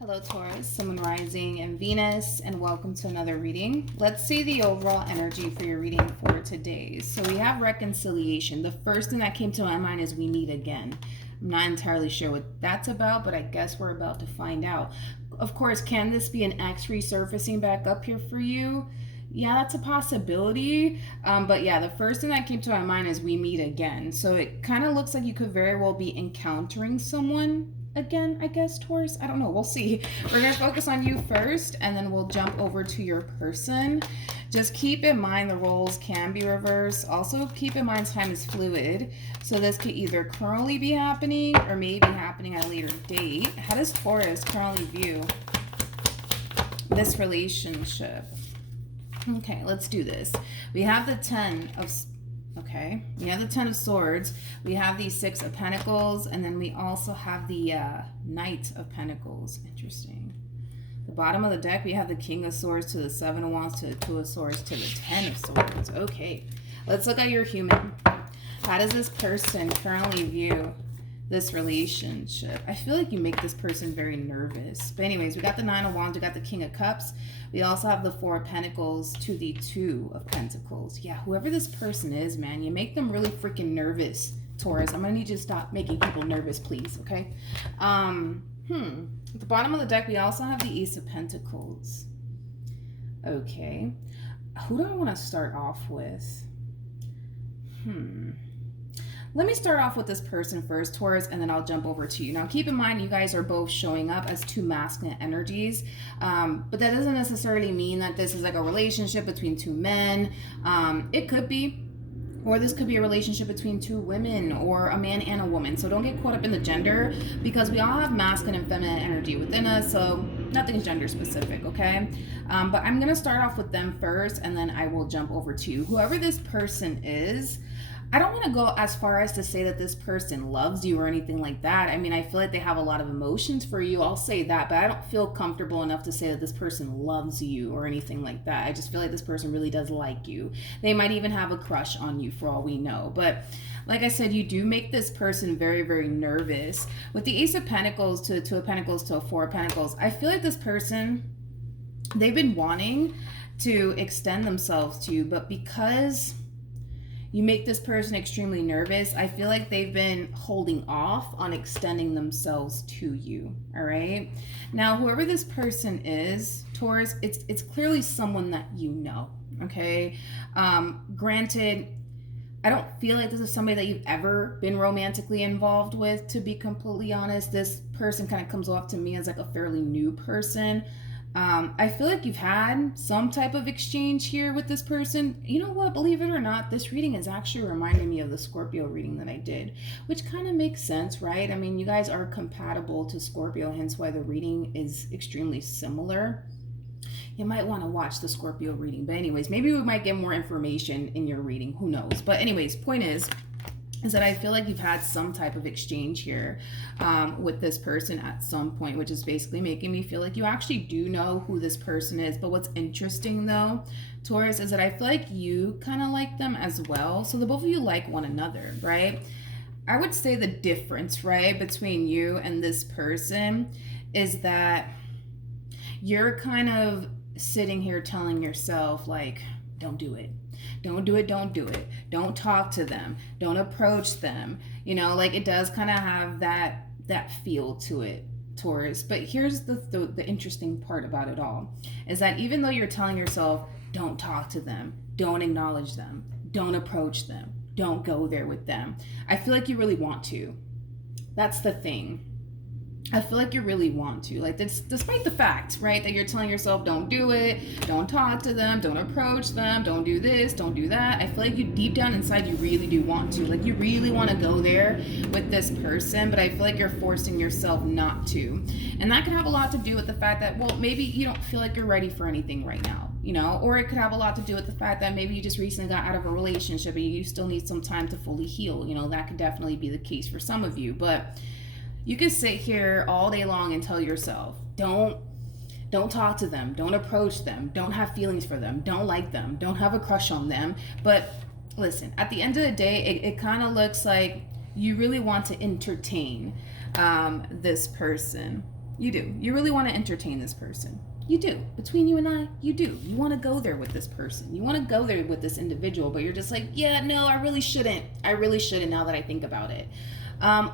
Hello, Taurus, Sun, Rising, and Venus, and welcome to another reading. Let's see the overall energy for your reading for today. So we have reconciliation. The first thing that came to my mind is we meet again. I'm not entirely sure what that's about, but I guess we're about to find out. Of course, can this be an ex resurfacing back up here for you? Yeah, that's a possibility. But yeah, the first thing that came to my mind is we meet again. So it kind of looks like you could very well be encountering someone again, I guess, Taurus. I don't know. We'll see. We're going to focus on you first, and then we'll jump over to your person. Just keep in mind the roles can be reversed. Also, keep in mind time is fluid. So this could either currently be happening or maybe happening at a later date. How does Taurus currently view this relationship? Okay, let's do this. We have the 10 of... Okay, we have the 10 of Swords, we have the 6 of Pentacles, and then we also have the Knight of Pentacles. Interesting. The bottom of the deck, we have the King of Swords to the 7 of Wands to the 2 of Swords to the 10 of Swords. Okay, let's look at your human. How does this person currently view this relationship? I feel like you make this person very nervous. But anyways, we got the 9 of Wands, we got the King of Cups. We also have the 4 of Pentacles to the 2 of Pentacles. Yeah, whoever this person is, man, you make them really freaking nervous, Taurus. I'm going to need you to stop making people nervous, please, okay? At the bottom of the deck, we also have the Ace of Pentacles. Okay. Who do I want to start off with? Let me start off with this person first, Taurus, and then I'll jump over to you. Now, keep in mind, you guys are both showing up as 2 masculine energies, but that doesn't necessarily mean that this is like a relationship between 2 men. It could be, or this could be a relationship between 2 women or a man and a woman. So don't get caught up in the gender, because we all have masculine and feminine energy within us, so nothing's gender specific, okay? But I'm going to start off with them first, and then I will jump over to you. Whoever this person is, I don't want to go as far as to say that this person loves you or anything like that. I mean, I feel like they have a lot of emotions for you. I'll say that, but I don't feel comfortable enough to say that this person loves you or anything like that. I just feel like this person really does like you. They might even have a crush on you for all we know. But like I said, you do make this person very, very nervous. With the Ace of Pentacles to a 2 of Pentacles to a 4 of Pentacles, I feel like this person, they've been wanting to extend themselves to you, but because you make this person extremely nervous, I feel like they've been holding off on extending themselves to you, all right? Now, whoever this person is, Taurus, it's clearly someone that you know, okay? Granted, I don't feel like this is somebody that you've ever been romantically involved with, to be completely honest. This person kind of comes off to me as like a fairly new person. I feel like you've had some type of exchange here with this person. You know what? Believe it or not, this reading is actually reminding me of the Scorpio reading that I did, which kind of makes sense, right? I mean, you guys are compatible to Scorpio, hence why the reading is extremely similar. You might want to watch the Scorpio reading. But anyways, maybe we might get more information in your reading. Who knows? But anyways, point is that I feel like you've had some type of exchange here with this person at some point, which is basically making me feel like you actually do know who this person is. But what's interesting though, Taurus, is that I feel like you kind of like them as well. So the both of you like one another, right? I would say the difference, right, between you and this person is that you're kind of sitting here telling yourself, like, don't do it. Don't do it, don't do it. Don't talk to them. Don't approach them. You know, like it does kind of have that feel to it, Taurus. But here's the interesting part about it all, is that even though you're telling yourself, don't talk to them, don't acknowledge them, don't approach them, don't go there with them, I feel like you really want to. That's the thing. I feel like you really want to, like, this, despite the fact, right, that you're telling yourself, don't do it, don't talk to them, don't approach them, don't do this, don't do that. I feel like you deep down inside, you really do want to, like, you really want to go there with this person, but I feel like you're forcing yourself not to. And that could have a lot to do with the fact that, well, maybe you don't feel like you're ready for anything right now, you know, or it could have a lot to do with the fact that maybe you just recently got out of a relationship and you still need some time to fully heal. You know, that could definitely be the case for some of you. But you can sit here all day long and tell yourself, don't talk to them, don't approach them, don't have feelings for them, don't like them, don't have a crush on them. But listen, at the end of the day, it kind of looks like you really want to entertain this person. You do. You really want to entertain this person. You do. Between you and I, you do. You want to go there with this person. You want to go there with this individual, but you're just like, yeah, no, I really shouldn't. I really shouldn't now that I think about it.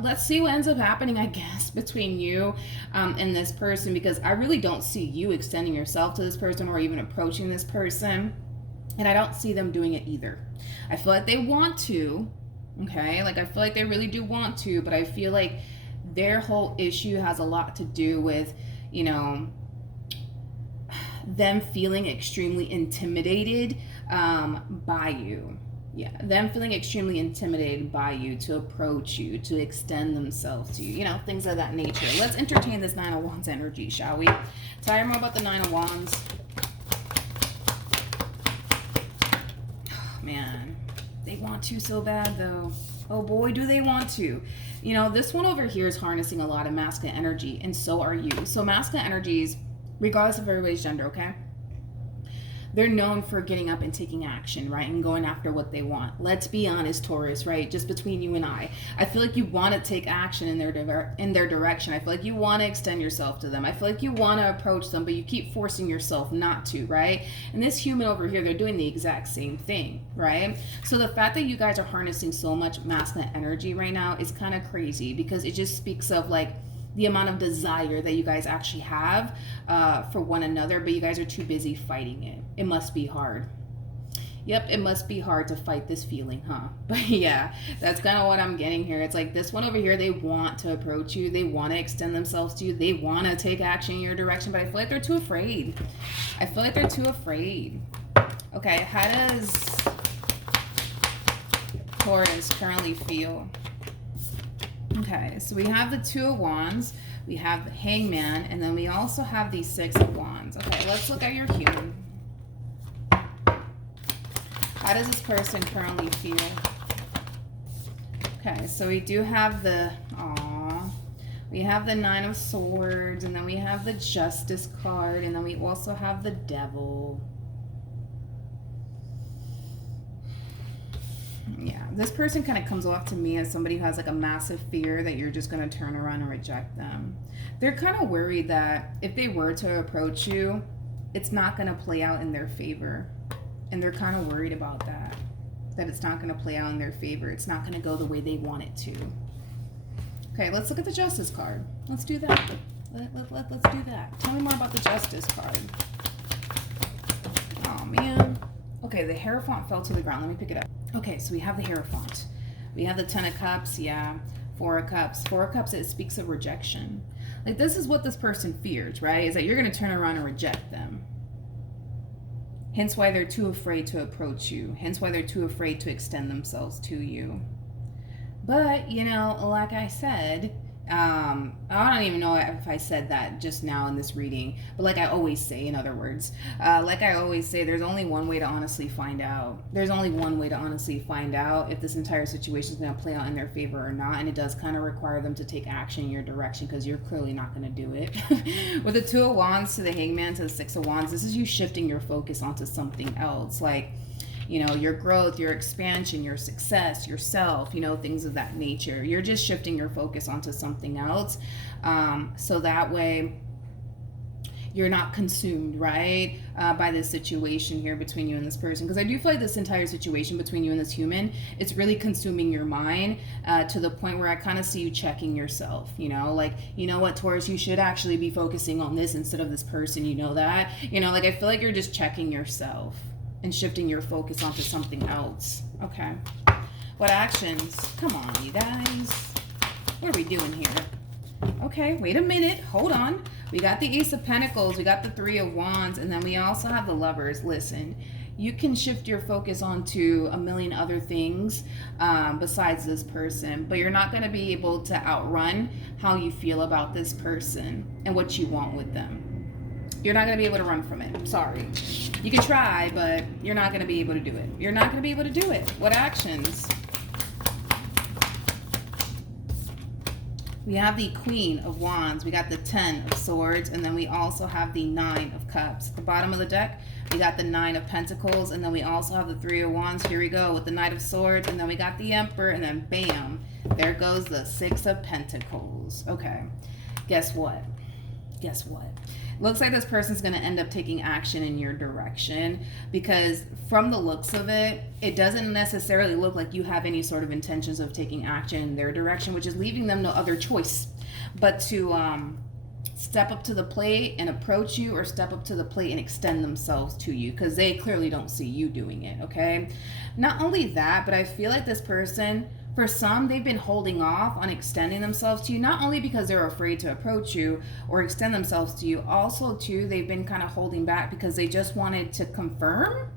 Let's see what ends up happening, I guess, between you and this person, because I really don't see you extending yourself to this person or even approaching this person. And I don't see them doing it either. I feel like they want to, okay? Like, I feel like they really do want to, but I feel like their whole issue has a lot to do with, you know, them feeling extremely intimidated by you. Yeah, them feeling extremely intimidated by you to approach you, to extend themselves to you, you know, things of that nature. Let's entertain this Nine of Wands energy, shall we? Tell me more about the Nine of Wands. Man, they want to so bad though. Oh boy, do they want to. You know, this one over here is harnessing a lot of masculine energy, and so are you. So masculine energies, regardless of everybody's gender, okay? They're known for getting up and taking action, right? And going after what they want. Let's be honest, Taurus, right? Just between you and I feel like you want to take action in their direction. I feel like you want to extend yourself to them. I feel like you want to approach them, but you keep forcing yourself not to, right? And this human over here, they're doing the exact same thing, right? So the fact that you guys are harnessing so much masculine energy right now is kind of crazy, because it just speaks of like the amount of desire that you guys actually have for one another, but you guys are too busy fighting it. It must be hard. Yep, it must be hard to fight this feeling, huh? But yeah, that's kind of what I'm getting here. It's like this one over here, they want to approach you. They want to extend themselves to you. They want to take action in your direction, but I feel like they're too afraid. I feel like they're too afraid. Okay, how does Taurus currently feel? Okay, so we have the Two of Wands, we have the Hangman, and then we also have the Six of Wands. Okay, let's look at your human. How does this person currently feel? Okay, so we do have the, we have the Nine of Swords, and then we have the Justice card, and then we also have the Devil. Yeah, this person kind of comes off to me as somebody who has like a massive fear that you're just going to turn around and reject them. They're kind of worried that if they were to approach you, it's not going to play out in their favor. And they're kind of worried about that it's not going to play out in their favor. It's not going to go the way they want it to. Okay, let's look at the Justice card. Let's do that. Let's do that. Tell me more about the Justice card. Oh, man. Okay, the Hierophant fell to the ground. Let me pick it up. Okay, so we have the Hierophant. We have the Ten of Cups, yeah. Four of Cups. Four of Cups, it speaks of rejection. Like, this is what this person fears, right? Is that you're going to turn around and reject them. Hence why they're too afraid to approach you. Hence why they're too afraid to extend themselves to you. But, you know, like I said, I don't even know if I said that just now in this reading, but like I always say, in other words, like I always say, there's only one way to honestly find out. There's only one way to honestly find out if this entire situation is going to play out in their favor or not, and it does kind of require them to take action in your direction, because you're clearly not going to do it. With the Two of Wands to the Hangman to the Six of Wands, this is you shifting your focus onto something else, like, you know, your growth, your expansion, your success, yourself, you know, things of that nature. You're just shifting your focus onto something else. So that way you're not consumed, right, by this situation here between you and this person. Because I do feel like this entire situation between you and this human, it's really consuming your mind to the point where I kind of see you checking yourself, you know, like, you know what, Taurus, you should actually be focusing on this instead of this person, you know that? You know, like, I feel like you're just checking yourself and shifting your focus onto something else. Okay. What actions? Come on, you guys. What are we doing here? Okay, wait a minute. Hold on. We got the Ace of Pentacles. We got the Three of Wands. And then we also have the Lovers. Listen, you can shift your focus onto a million other things besides this person. But you're not going to be able to outrun how you feel about this person and what you want with them. You're not going to be able to run from it. I'm sorry. You can try, but you're not going to be able to do it. You're not going to be able to do it. What actions? We have the Queen of Wands. We got the Ten of Swords. And then we also have the Nine of Cups. At the bottom of the deck, we got the Nine of Pentacles. And then we also have the Three of Wands. Here we go with the Knight of Swords. And then we got the Emperor. And then bam, there goes the Six of Pentacles. Okay, guess what? guess what? Looks like this person's going to end up taking action in your direction, because from the looks of it, it doesn't necessarily look like you have any sort of intentions of taking action in their direction, which is leaving them no other choice but to step up to the plate and approach you, or step up to the plate and extend themselves to you, because they clearly don't see you doing it. Okay, not only that, but I feel like this person, for some, they've been holding off on extending themselves to you, not only because they're afraid to approach you or extend themselves to you, also too, they've been kind of holding back because they just wanted to confirm.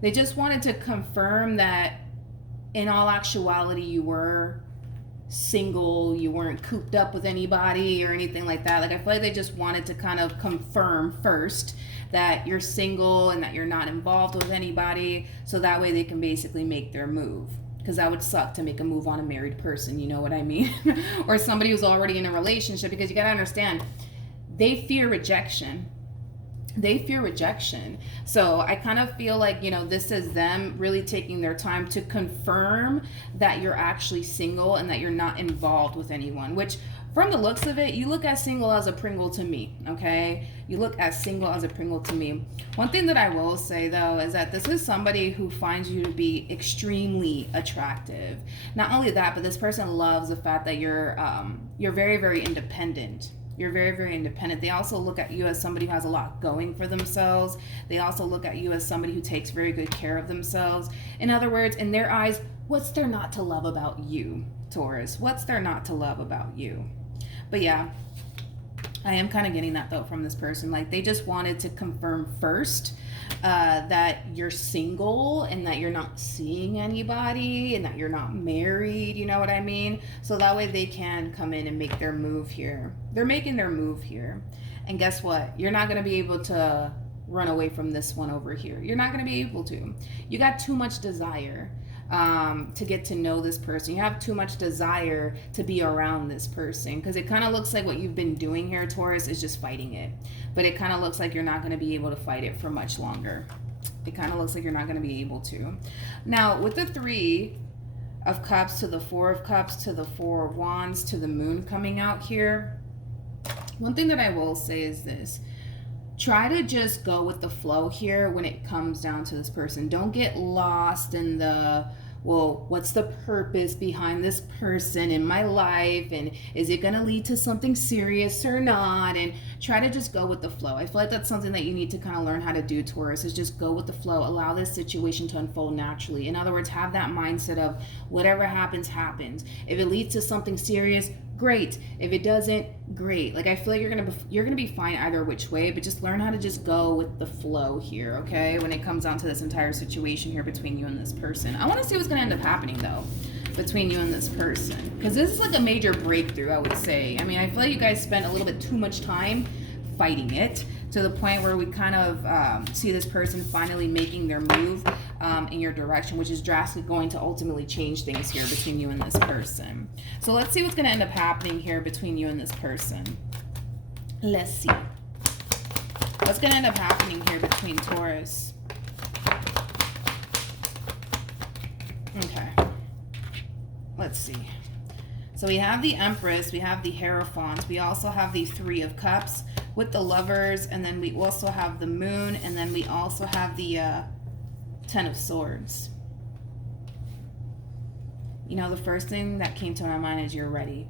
They just wanted to confirm that in all actuality you were single, you weren't cooped up with anybody or anything like that. Like, I feel like they just wanted to kind of confirm first that you're single and that you're not involved with anybody, so that way they can basically make their move. Because that would suck to make a move on a married person, you know what I mean? Or somebody who's already in a relationship, because you got to understand, they fear rejection. They fear rejection. So I kind of feel like, you know, this is them really taking their time to confirm that you're actually single and that you're not involved with anyone, which from the looks of it, you look at single as a Pringle to me, okay? You look at single as a Pringle to me. One thing that I will say, though, is that this is somebody who finds you to be extremely attractive. Not only that, but this person loves the fact that you're very, very independent. You're very, very independent. They also look at you as somebody who has a lot going for themselves. They also look at you as somebody who takes very good care of themselves. In other words, in their eyes, what's there not to love about you, Taurus? What's there not to love about you? But yeah, I am kind of getting that though from this person. Like, they just wanted to confirm first that you're single and that you're not seeing anybody and that you're not married, you know what I mean? So that way they can come in and make their move here. They're making their move here. And guess what? You're not going to be able to run away from this one over here. You're not going to be able to. You got too much desire to get to know this person. You have too much desire to be around this person, because it kind of looks like what you've been doing here, Taurus, is just fighting it. But it kind of looks like you're not going to be able to fight it for much longer. It kind of looks like you're not going to be able to. Now, with the 3 of Cups to the 4 of Cups to the 4 of Wands to the Moon coming out here, one thing that I will say is this. Try to just go with the flow here when it comes down to this person. Don't get lost in the, well, what's the purpose behind this person in my life? And is it going to lead to something serious or not? And try to just go with the flow. I feel like that's something that you need to kind of learn how to do, Taurus, is just go with the flow. Allow this situation to unfold naturally. In other words, have that mindset of whatever happens, happens. If it leads to something serious, great. If it doesn't, great. Like, I feel like you're gonna be fine either which way, but just learn how to just go with the flow here, okay? When it comes down to this entire situation here between you and this person. I want to see what's gonna end up happening though between you and this person, because this is like a major breakthrough, I would say. I mean, I feel like you guys spent a little bit too much time fighting it, to the point where we kind of see this person finally making their move in your direction, which is drastically going to ultimately change things here between you and this person. So let's see what's going to end up happening here between you and this person. Let's see. What's going to end up happening here between Taurus? Okay. Let's see. So we have the Empress, we have the Hierophant, we also have the 3 of Cups with the Lovers, and then we also have the Moon, and then we also have the 10 of Swords. You know, the first thing that came to my mind is you're ready.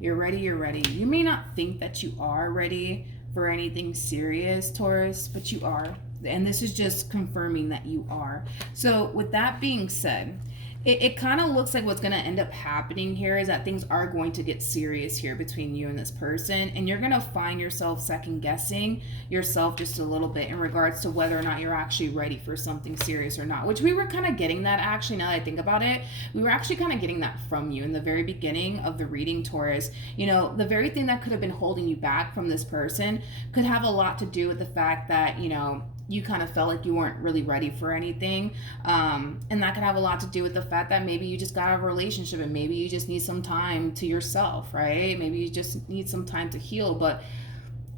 You're ready, you're ready. You may not think that you are ready for anything serious, Taurus, but you are. And this is just confirming that you are. So with that being said, it kind of looks like what's going to end up happening here is that things are going to get serious here between you and this person, and you're going to find yourself second guessing yourself just a little bit in regards to whether or not you're actually ready for something serious or not, which we were kind of getting that, actually, now that I think about it. We were actually kind of getting that from you in the very beginning of the reading, Taurus. You know, the very thing that could have been holding you back from this person could have a lot to do with the fact that, you know, you kind of felt like you weren't really ready for anything. And that could have a lot to do with the fact that maybe you just got out of a relationship and maybe you just need some time to yourself, right? Maybe you just need some time to heal. But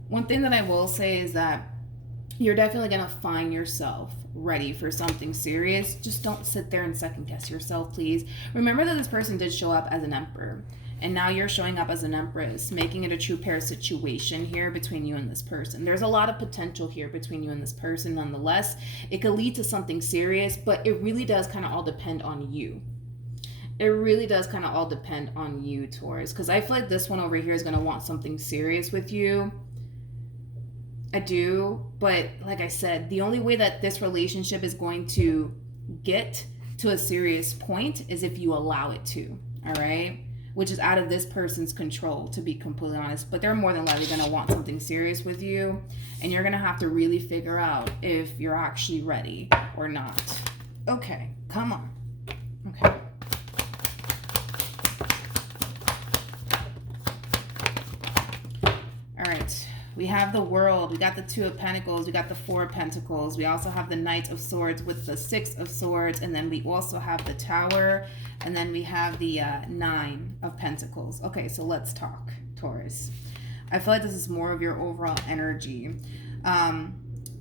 one thing that I will say is that you're definitely going to find yourself ready for something serious. Just don't sit there and second guess yourself, please. Remember that this person did show up as an emperor. And now you're showing up as an Empress, making it a true pair situation here between you and this person. There's a lot of potential here between you and this person. Nonetheless, it could lead to something serious, but it really does kind of all depend on you. It really does kind of all depend on you, Taurus, because I feel like this one over here is going to want something serious with you. I do, but like I said, the only way that this relationship is going to get to a serious point is if you allow it to, all right? Which is out of this person's control, to be completely honest. But they're more than likely going to want something serious with you, and you're going to have to really figure out if you're actually ready or not. Okay, come on. Okay. All right. We have the World, we got the Two of Pentacles, we got the Four of Pentacles, we also have the Knight of Swords with the Six of Swords, and then we also have the Tower, and then we have the Nine of Pentacles. Okay, so let's talk, Taurus. I feel like this is more of your overall energy.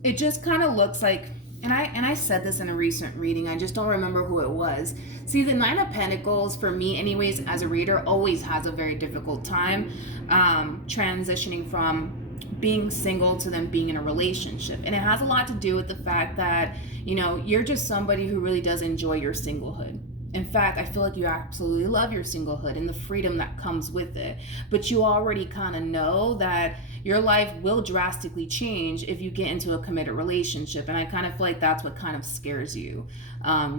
It just kind of looks like, and I said this in a recent reading, I just don't remember who it was. See, the Nine of Pentacles, for me anyways, as a reader, always has a very difficult time transitioning from being single to then being in a relationship. And it has a lot to do with the fact that, you know, you're just somebody who really does enjoy your singlehood. In fact, I feel like you absolutely love your singlehood and the freedom that comes with it. But you already kind of know that your life will drastically change if you get into a committed relationship. And I kind of feel like that's what kind of scares you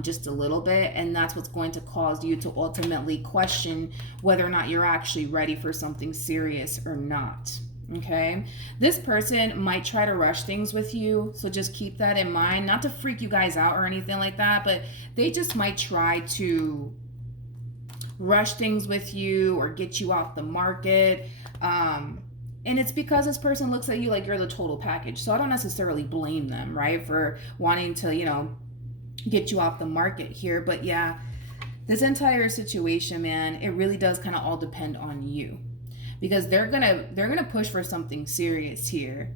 just a little bit. And that's what's going to cause you to ultimately question whether or not you're actually ready for something serious or not. Okay, this person might try to rush things with you, so just keep that in mind. Not to freak you guys out or anything like that, but they just might try to rush things with you or get you off the market. And it's because this person looks at you like you're the total package. So I don't necessarily blame them, right, for wanting to, you know, get you off the market here. But yeah, this entire situation, man, it really does kind of all depend on you. Because they're gonna push for something serious here.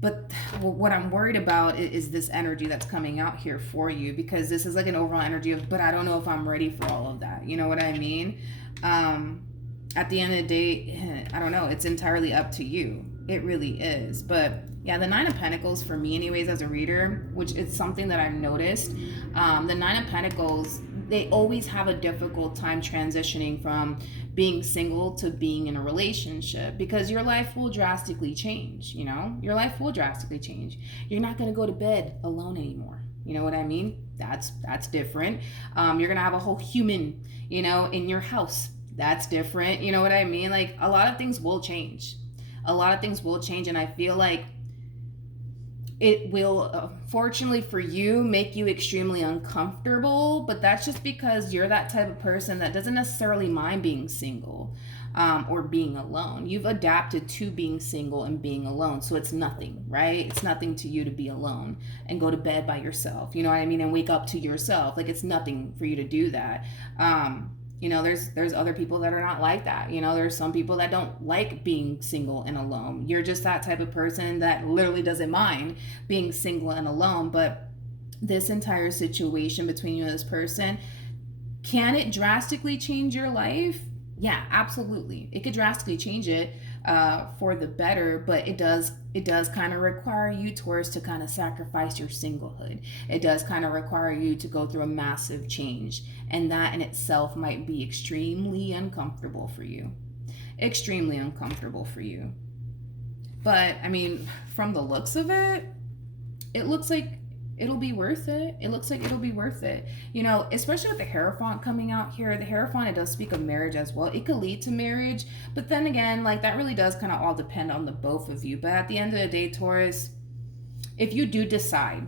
But what I'm worried about is this energy that's coming out here for you, because this is like an overall energy of, but I don't know if I'm ready for all of that. You know what I mean? At the end of the day, I don't know. It's entirely up to you. It really is. But yeah, the Nine of Pentacles for me anyways as a reader, which is something that I've noticed, the Nine of Pentacles, they always have a difficult time transitioning from being single to being in a relationship, because your life will drastically change, you know? Your life will drastically change. You're not going to go to bed alone anymore. You know what I mean? That's different. You're going to have a whole human, you know, in your house. That's different. You know what I mean? Like, a lot of things will change. A lot of things will change, and I feel like it will, fortunately for you, make you extremely uncomfortable, but that's just because you're that type of person that doesn't necessarily mind being single or being alone. You've adapted to being single and being alone, so it's nothing, right? It's nothing to you to be alone and go to bed by yourself, you know what I mean, and wake up to yourself. Like, it's nothing for you to do that. You know, there's other people that are not like that. You know, there's some people that don't like being single and alone. You're just that type of person that literally doesn't mind being single and alone. But this entire situation between you and this person, can it drastically change your life? Yeah, absolutely. It could drastically change it for the better, but it does kind of require you, Taurus, to kind of sacrifice your singlehood. It does kind of require you to go through a massive change, and that in itself might be extremely uncomfortable for you. Extremely uncomfortable for you. But, I mean, from the looks of it, it looks like it'll be worth it. It looks like it'll be worth it. You know, especially with the Hierophant coming out here. The Hierophant, it does speak of marriage as well. It could lead to marriage. But then again, like, that really does kind of all depend on the both of you. But at the end of the day, Taurus, if you do decide,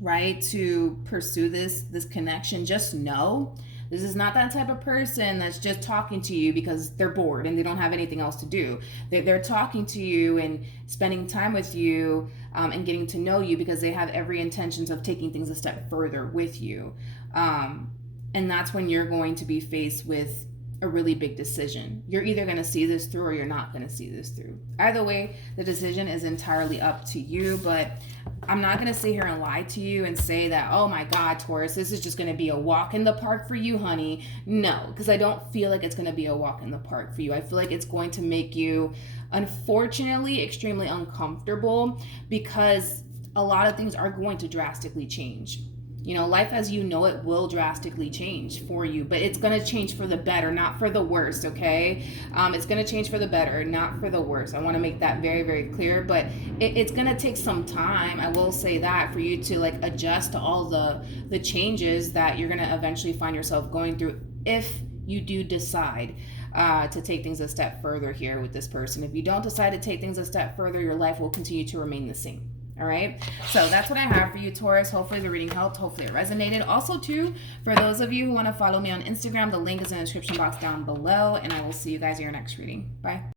right, to pursue this connection, just know this is not that type of person that's just talking to you because they're bored and they don't have anything else to do. They're talking to you and spending time with you and getting to know you because they have every intentions of taking things a step further with you. And that's when you're going to be faced with a really big decision. You're either going to see this through or you're not going to see this through. Either way, the decision is entirely up to you, but I'm not going to sit here and lie to you and say that, oh my God, Taurus, this is just going to be a walk in the park for you, honey. No, because I don't feel like it's going to be a walk in the park for you. I feel like it's going to make you, unfortunately, extremely uncomfortable, because a lot of things are going to drastically change. You know, life as you know it will drastically change for you, but it's going to change for the better, not for the worse, okay? It's going to change for the better, not for the worse. I want to make that very, very clear, but it's going to take some time, I will say that, for you to like adjust to all the changes that you're going to eventually find yourself going through if you do decide to take things a step further here with this person. If you don't decide to take things a step further, your life will continue to remain the same. All right, so that's what I have for you, Taurus. Hopefully the reading helped. Hopefully it resonated. Also, too, for those of you who want to follow me on Instagram, the link is in the description box down below, and I will see you guys in your next reading. Bye.